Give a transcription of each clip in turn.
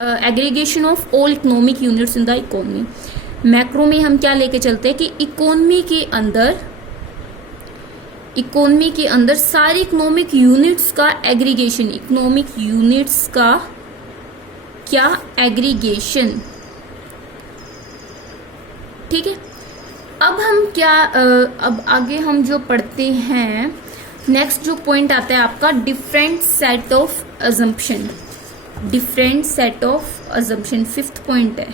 Aggregation of all economic units in the economy. Macro में हम क्या लेके चलते हैं कि इकोनॉमी के अंदर सारी इकोनॉमिक यूनिट्स का एग्रीगेशन, इकोनॉमिक यूनिट्स का क्या एग्रीगेशन, ठीक है। अब हम क्या अब आगे हम जो पढ़ते हैं, नेक्स्ट जो पॉइंट आता है आपका different set of assumption. Different set of assumption fifth point है,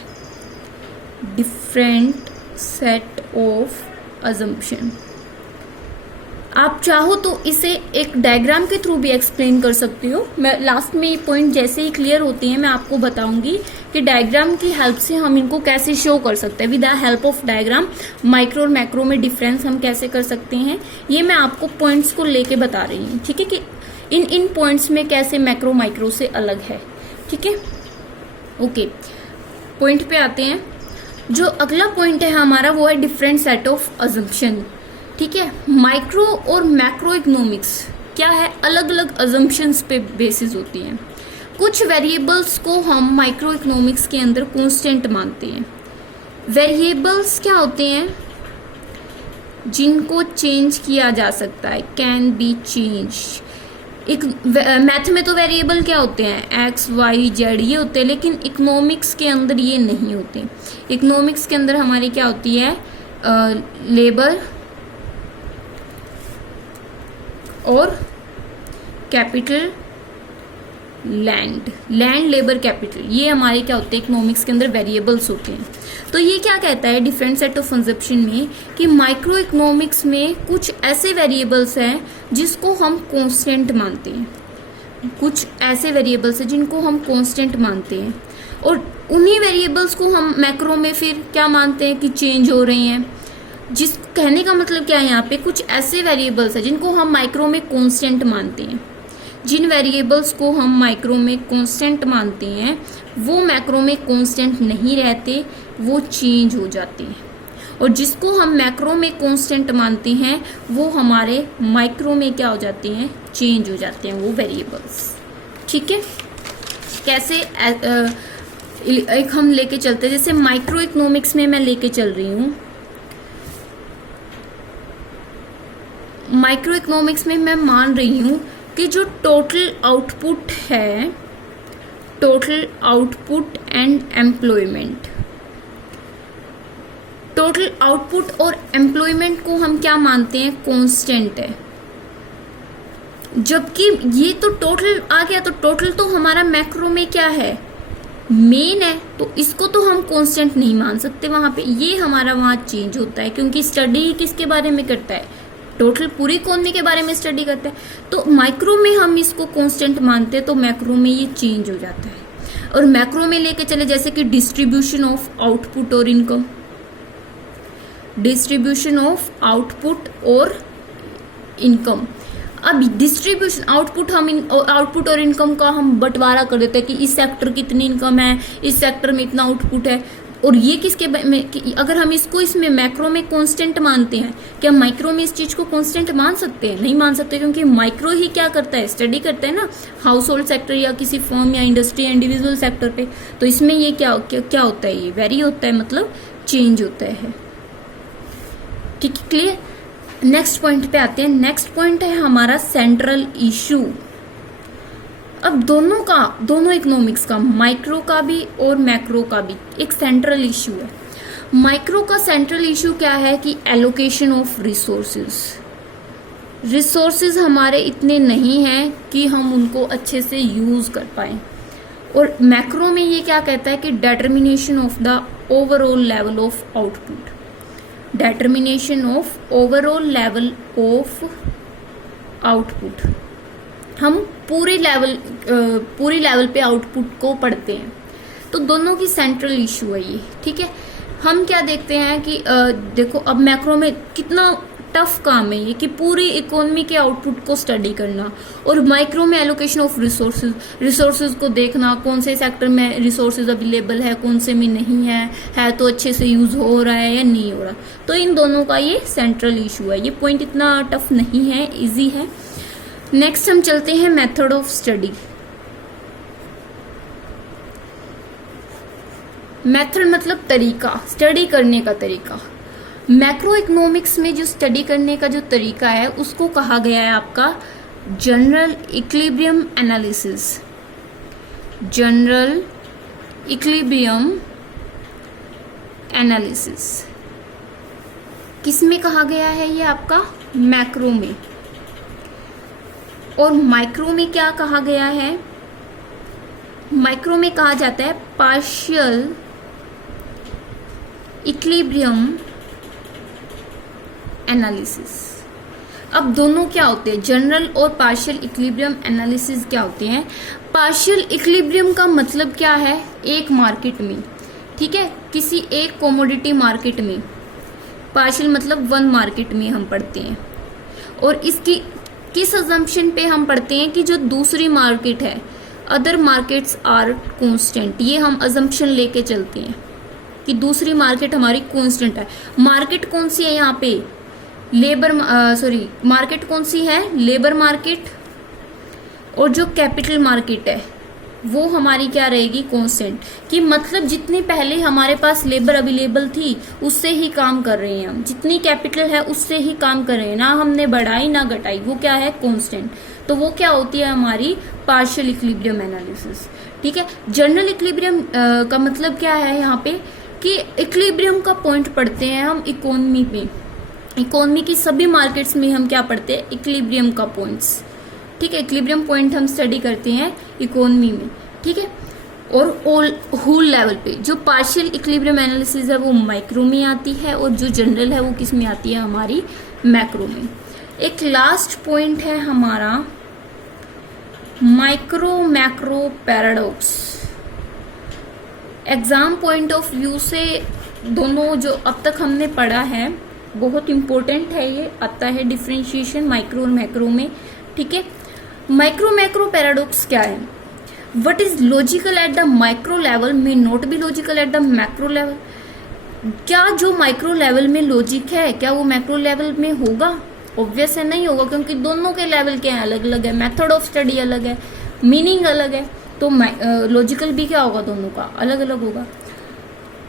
डिफरेंट सेट ऑफ अजम्पशन। आप चाहो तो इसे एक डायग्राम के थ्रू भी एक्सप्लेन कर सकती हो। मैं लास्ट में ये पॉइंट जैसे ही क्लियर होती है मैं आपको बताऊंगी कि डायग्राम की हेल्प से हम इनको कैसे शो कर सकते हैं। With the help of diagram micro और मैक्रो में डिफरेंस हम कैसे कर सकते हैं, ये मैं आपको पॉइंट्स को लेके बता रही हूँ, ठीक है, कि इन पॉइंट्स में कैसे मैक्रो माइक्रो से अलग है, ठीक है। ओके, पॉइंट पे आते हैं। जो अगला पॉइंट है हमारा वो है डिफरेंट सेट ऑफ अजम्पशन, ठीक है। माइक्रो और मैक्रो इकोनॉमिक्स क्या है, अलग अलग अजम्पशंस पे बेसिस होती हैं। कुछ वेरिएबल्स को हम माइक्रो इकोनॉमिक्स के अंदर कांस्टेंट मानते हैं। वेरिएबल्स क्या होते हैं, जिनको चेंज किया जा सकता है, कैन बी चेंज। एक मैथ में तो वेरिएबल क्या होते हैं, एक्स वाई जेड ये होते हैं, लेकिन इकोनॉमिक्स के अंदर ये नहीं होते। इकोनॉमिक्स के अंदर हमारी क्या होती है, लेबर और कैपिटल, लैंड लेबर कैपिटल, ये हमारे क्या होते हैं इकोनॉमिक्स के अंदर वेरिएबल्स होते हैं। तो ये क्या कहता है डिफरेंट सेट ऑफ कंजप्शन में कि माइक्रो इकोनॉमिक्स में कुछ ऐसे वेरिएबल्स हैं जिसको हम कांस्टेंट मानते हैं, कुछ ऐसे वेरिएबल्स हैं जिनको हम कांस्टेंट मानते हैं, और उन्हीं वेरिएबल्स को हम मैक्रो में फिर क्या मानते हैं कि चेंज हो रहे हैं। जिस कहने का मतलब क्या है, यहाँ पे कुछ ऐसे वेरिएबल्स हैं जिनको हम माइक्रो में कांस्टेंट मानते हैं। जिन वेरिएबल्स को हम माइक्रो में कांस्टेंट मानते हैं वो मैक्रो में कांस्टेंट नहीं रहते, वो चेंज हो जाते हैं। और जिसको हम मैक्रो में कांस्टेंट मानते हैं वो हमारे माइक्रो में क्या हो जाते हैं, चेंज हो जाते हैं वो वेरिएबल्स, ठीक है। कैसे एक हम लेके चलते हैं, जैसे माइक्रो इकोनॉमिक्स में मैं लेके चल रही हूँ, माइक्रो इकोनॉमिक्स में मैं मान रही हूं कि जो टोटल आउटपुट है, total output and employment, total output और एम्प्लॉयमेंट को हम क्या मानते हैं, कांस्टेंट है। जबकि ये तो टोटल आ गया, तो टोटल तो हमारा मैक्रो में क्या है, मेन है, तो इसको तो हम कांस्टेंट नहीं मान सकते वहां पे, ये हमारा वहां चेंज होता है, क्योंकि स्टडी किसके बारे में करता है, टोटल पूरी इकोनॉमी के बारे में स्टडी करते हैं। तो माइक्रो में हम इसको कांस्टेंट मानते हैं, तो मैक्रो में ये चेंज हो जाता है। और मैक्रो में लेके चले जैसे कि डिस्ट्रीब्यूशन ऑफ आउटपुट और इनकम, डिस्ट्रीब्यूशन ऑफ आउटपुट और इनकम। अब डिस्ट्रीब्यूशन आउटपुट और इनकम का हम बंटवारा कर देते हैं कि इस सेक्टर की इतनी इनकम है, इस सेक्टर में इतना आउटपुट है, और ये किसके में, अगर हम इसको इसमें मैक्रो में कांस्टेंट मानते हैं, क्या माइक्रो में इस चीज को कांस्टेंट मान सकते हैं, नहीं मान सकते, क्योंकि माइक्रो ही क्या करता है, स्टडी करता है ना हाउस होल्ड सेक्टर या किसी फर्म या इंडस्ट्री या इंडिविजुअल सेक्टर पे। तो इसमें ये क्या होता है, ये वेरी होता है, मतलब चेंज होता है, ठीक है, क्लियर। नेक्स्ट पॉइंट पे आते हैं। नेक्स्ट पॉइंट है हमारा सेंट्रल इशू। अब दोनों इकोनॉमिक्स का, माइक्रो का भी और मैक्रो का भी एक सेंट्रल इशू है। माइक्रो का सेंट्रल इशू क्या है कि एलोकेशन ऑफ रिसोर्सेज हमारे इतने नहीं हैं कि हम उनको अच्छे से यूज कर पाए। और मैक्रो में ये क्या कहता है कि determination of the overall level of output, determination of overall level of output. हम पूरी लेवल पे आउटपुट को पढ़ते हैं, तो दोनों की सेंट्रल इशू है ये, ठीक है। हम क्या देखते हैं कि देखो अब मैक्रो में कितना टफ काम है ये कि पूरी इकोनॉमी के आउटपुट को स्टडी करना, और माइक्रो में एलोकेशन ऑफ रिसोर्सेज को देखना, कौन से सेक्टर में रिसोर्सेज अवेलेबल है, कौन से में नहीं है तो अच्छे से यूज हो रहा है या नहीं हो रहा। तो इन दोनों का ये सेंट्रल इशू है। ये पॉइंट इतना टफ नहीं है, इजी है। नेक्स्ट हम चलते हैं मेथड ऑफ स्टडी। मेथड मतलब तरीका, स्टडी करने का तरीका। मैक्रो इकोनॉमिक्स में जो स्टडी करने का जो तरीका है उसको कहा गया है आपका general equilibrium analysis. General equilibrium analysis किस में कहा गया है? ये आपका मैक्रो में। और माइक्रो में क्या कहा गया है? माइक्रो में कहा जाता है पार्शियल इक्विलिब्रियम एनालिसिस। अब दोनों क्या होते हैं? जनरल और पार्शियल इक्विलिब्रियम एनालिसिस क्या होते हैं? पार्शियल इक्विलिब्रियम का मतलब क्या है? एक मार्केट में, ठीक है, किसी एक कमोडिटी मार्केट में, पार्शियल मतलब वन मार्केट में हम पढ़ते हैं। और इसकी किस अजम्पशन पे हम पढ़ते हैं? कि जो दूसरी मार्केट है, अदर मार्केट्स आर कांस्टेंट, ये हम अजम्पशन लेके चलते हैं कि दूसरी मार्केट हमारी कांस्टेंट है। मार्केट कौन सी है यहाँ पे? मार्केट कौन सी है? Labour market. और जो कैपिटल मार्केट है वो हमारी क्या रहेगी? कांस्टेंट। कि मतलब जितनी पहले हमारे पास लेबर अवेलेबल थी उससे ही काम कर रहे हैं हम, जितनी कैपिटल है उससे ही काम कर रहे हैं, ना हमने बढ़ाई ना घटाई, वो क्या है? कांस्टेंट। तो वो क्या होती है? हमारी पार्शियल इक्विलिब्रियम एनालिसिस। ठीक है। जनरल इक्विलिब्रियम का मतलब क्या है यहाँ पे? कि इक्विलिब्रियम का पॉइंट पढ़ते हैं हम इकोनॉमी में। इकोनॉमी की सभी मार्केट्स में हम क्या पढ़ते हैं? इक्विलिब्रियम का पॉइंट्स। ठीक है, इक्विलिब्रियम पॉइंट हम स्टडी करते हैं इकोनॉमी में। ठीक है। और होल लेवल पे जो पार्शियल इक्विलिब्रियम एनालिसिस है वो माइक्रो में आती है, और जो जनरल है वो किस में आती है? हमारी मैक्रो में। एक लास्ट पॉइंट है हमारा micro macro paradox. Exam point of view से दोनों जो अब तक हमने पढ़ा है बहुत इंपॉर्टेंट है, ये आता है डिफरेंशिएशन माइक्रो और मैक्रो में। ठीक है। माइक्रो मैक्रो पैराडॉक्स क्या है? What is logical at the micro level may not be logical at the macro level. क्या जो माइक्रो लेवल में लॉजिक है क्या वो मैक्रो लेवल में होगा? ऑब्वियस है नहीं होगा, क्योंकि दोनों के लेवल क्या है? अलग अलग है, मेथड ऑफ स्टडी अलग है, मीनिंग अलग है। तो लॉजिकल भी क्या होगा? दोनों का अलग अलग होगा।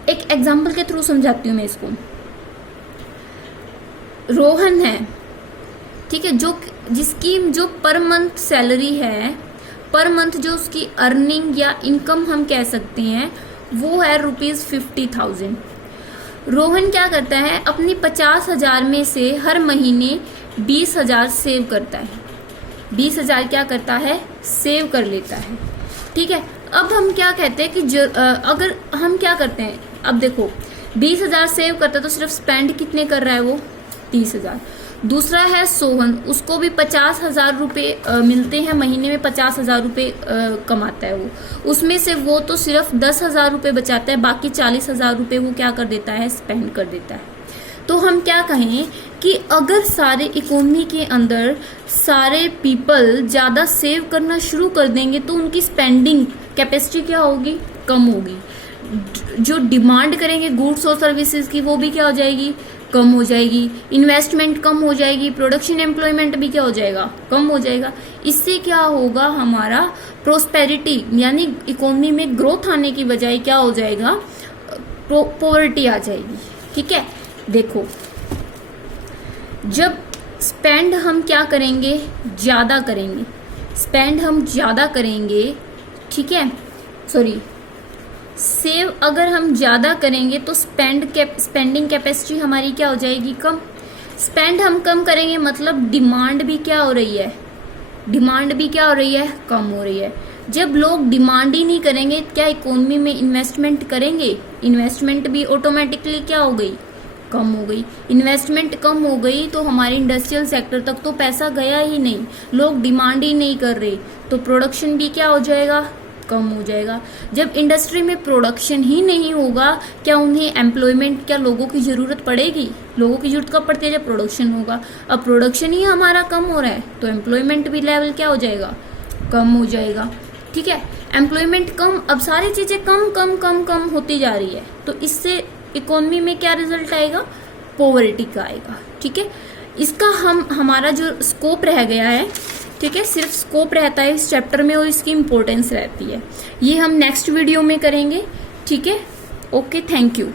एक एग्जाम्पल के थ्रू समझाती हूँ मैं इसको। रोहन है, ठीक है, जिसकी जो पर मंथ सैलरी है, पर मंथ जो उसकी अर्निंग या इनकम हम कह सकते हैं वो है ₹50,000। रोहन क्या करता है? अपनी 50,000 में से हर महीने 20,000 सेव करता है। 20,000 क्या करता है? सेव कर लेता है। ठीक है। अब हम क्या कहते हैं कि अगर हम क्या करते हैं, अब देखो 20,000 सेव करता है तो सिर्फ स्पेंड कितने कर रहा है वो? 30,000। दूसरा है सोहन, उसको भी 50,000 रुपये मिलते हैं महीने में, 50,000 रुपये कमाता है वो, उसमें से वो तो सिर्फ 10,000 रुपये बचाता है, बाकी 40,000 रुपये वो क्या कर देता है? स्पेंड कर देता है। तो हम क्या कहें कि अगर सारे इकोनॉमी के अंदर सारे पीपल ज़्यादा सेव करना शुरू कर देंगे तो उनकी स्पेंडिंग कैपेसिटी क्या होगी? कम होगी। जो डिमांड करेंगे गुड्स और सर्विसेज की वो भी क्या हो जाएगी? कम हो जाएगी। इन्वेस्टमेंट कम हो जाएगी। प्रोडक्शन एम्प्लॉयमेंट भी क्या हो जाएगा? कम हो जाएगा। इससे क्या होगा? हमारा प्रोस्पेरिटी यानी इकोनॉमी में ग्रोथ आने की बजाय क्या हो जाएगा? पॉवर्टी आ जाएगी। ठीक है। देखो जब स्पेंड हम क्या करेंगे? ज्यादा करेंगे। स्पेंड हम ज्यादा करेंगे, ठीक है, सेव अगर हम ज्यादा करेंगे तो स्पेंडिंग कैपेसिटी हमारी क्या हो जाएगी? कम। स्पेंड हम कम करेंगे मतलब डिमांड भी क्या हो रही है? डिमांड भी क्या हो रही है? कम हो रही है। जब लोग डिमांड ही नहीं करेंगे क्या इकोनॉमी में इन्वेस्टमेंट करेंगे? इन्वेस्टमेंट भी ऑटोमेटिकली क्या हो गई? कम हो गई। इन्वेस्टमेंट कम हो गई तो हमारे इंडस्ट्रियल सेक्टर तक तो पैसा गया ही नहीं, लोग डिमांड ही नहीं कर रहे, तो प्रोडक्शन भी क्या हो जाएगा? कम हो जाएगा। जब इंडस्ट्री में प्रोडक्शन ही नहीं होगा क्या उन्हें एम्प्लॉयमेंट, क्या लोगों की जरूरत पड़ेगी? लोगों की जरूरत कब पड़ती है? जब प्रोडक्शन होगा। अब प्रोडक्शन ही हमारा कम हो रहा है तो एम्प्लॉयमेंट भी लेवल क्या हो जाएगा? कम हो जाएगा। ठीक है। एम्प्लॉयमेंट कम, अब सारी चीजें कम कम कम कम होती जा रही है, तो इससे इकोनॉमी में क्या रिजल्ट आएगा? पॉवर्टी का आएगा। ठीक है। इसका हमारा जो स्कोप रह गया है, ठीक है, सिर्फ स्कोप रहता है इस चैप्टर में और इसकी इम्पोर्टेंस रहती है, ये हम नेक्स्ट वीडियो में करेंगे। ठीक है। Okay, thank you.